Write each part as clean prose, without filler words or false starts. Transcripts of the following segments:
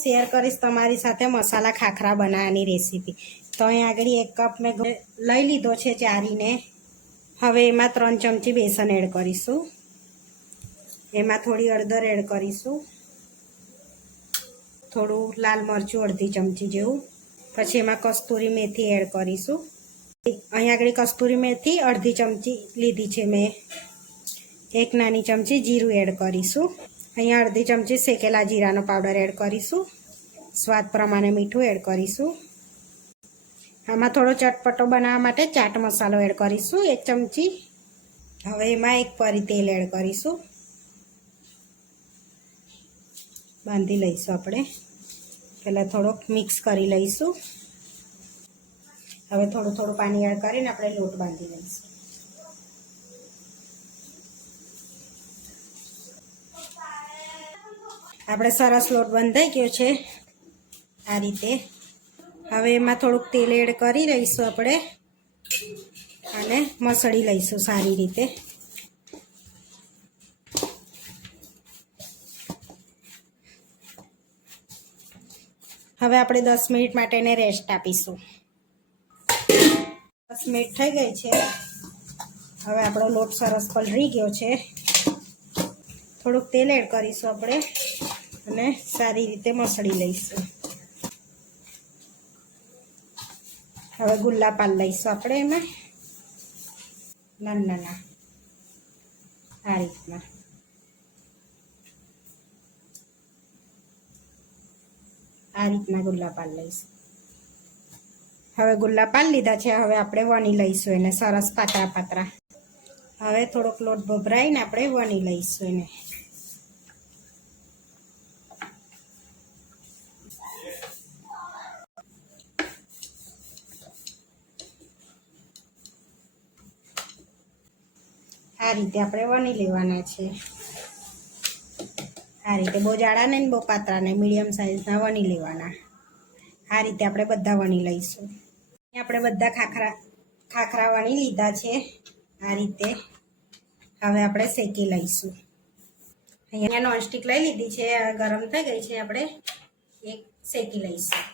Share કરીશ તમારી સાથે મસાલા ખાખરા બનાવવાની રેસીપી। તો અહીં આગળ 1 કપ મેં લઈ લીધો છે ચારીને। હવે એમાં 3 ચમચી બેસન એડ કરીશું। એમાં થોડી હળદર એડ કરીશું, થોડું લાલ મરચું અડધી ચમચી જેવું, પછી એમાં કસ્તુરી મેથી એડ કરીશું। અહીં આગળ કસ્તુરી મેથી અડધી ચમચી લીધી છે મેં। 1 નાની ચમચી જીરું એડ કરીશું। અહીંયા અડધી ચમચી શેકેલા જીરાનો પાવડર એડ કરીશું। સ્વાદ પ્રમાણે મીઠું એડ કરીશું। આમાં થોડો ચટપટો બનાવવા માટે ચાટ મસાલો એડ કરીશું 1 ચમચી। હવે એમાં 1 પરી તેલ એડ કરીશું। બાંધી લઈશું આપણે, પહેલાં થોડોક મિક્સ કરી લઈશું। હવે થોડું થોડું પાણી એડ કરીને આપણે લોટ બાંધી લઈશું। આપણે સરસ લોટ બંધાઈ ગયો છે આ રીતે। હવે એમાં થોડુંક તેલ એડ કરી લઈશું આપણે અને મસળી લઈશું સારી રીતે। હવે આપણે 10 મિનિટ માટે એને રેસ્ટ આપીશું। 10 મિનિટ થઈ ગઈ છે। હવે આપણો લોટ સરસ પલળી ગયો છે। થોડુંક તેલ એડ કરીશું આપણે અને સારી રીતે મસળી લઈશું। હવે ગુલ્લા પાડી લઈશું આપણે એમાં નાના આ રીતના। આ રીતના ગુલ્લા પાડી લઈશું। હવે ગુલ્લા પાડી લીધા છે। હવે આપણે વણી લઈશું એને સરસ પાતળા પાતળા। હવે થોડોક લોટ ભભરાઈને આપણે વણી લઈશું એને। આ રીતે આપણે વણી લેવાના છે। આ રીતે બહુ જાડા નહીં બહુ પાતળા નહીં, મીડિયમ સાઈઝના વણી લેવાના। આ રીતે આપણે બધા વણી લઈશું। આપણે બધા ખાખરા વણી લીધા છે આ રીતે। હવે આપણે શેકી લઈશું। અહીંયા નોનસ્ટિક લઈ લીધી છે, ગરમ થઈ ગઈ છે। આપણે એક શેકી લઈશું,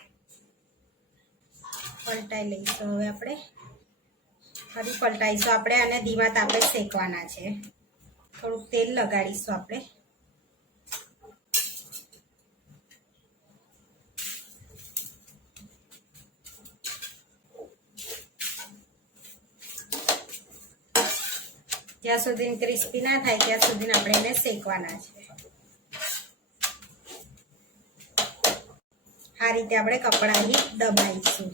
પલટાઈ લઈશું। હવે આપણે ફરી પલટાઈશું આપણે અને ધીમા તાપે શેકવાના છે। થોડુંક તેલ લગાડીશું આપણે। જ્યાં સુધી ક્રિસ્પી ના થાય ત્યાં સુધી આપણે એને શેકવાના છે। આ રીતે આપણે કપડાથી દબાઈશું।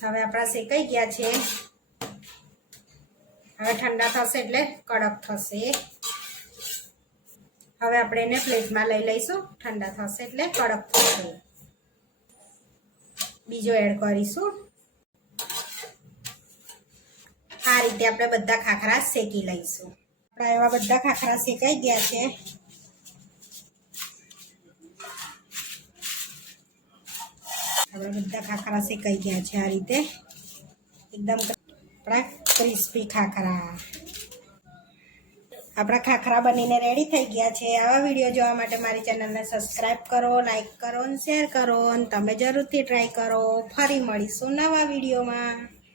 હવે આપણા શેકાઈ ગયા છે। હવે ઠંડા થશે એટલે કડક થશે। હવે આપણે એને પ્લેટમાં લઈ લઈશું, ઠંડા થશે એટલે કડક થશે। બીજો એડ કરીશું। આ રીતે આપણે બધા ખાખરા શેકી લઈશું। આપણા એવા બધા ખાખરા શેકાઈ ગયા છે। આપણે બધા ખાખરા શેકાઈ ગયા છે આ રીતે એકદમ આપણા ક્રિસ્પી ખાખરા। આપણા ખાખરા બનીને રેડી થઈ ગયા છે। આવા વિડીયો જોવા માટે મારી ચેનલને સબસ્ક્રાઈબ કરો, લાઈક કરો અને શેર કરો અને તમે જરૂરથી ટ્રાય કરો। ફરી મળીશું નવા વિડીયોમાં।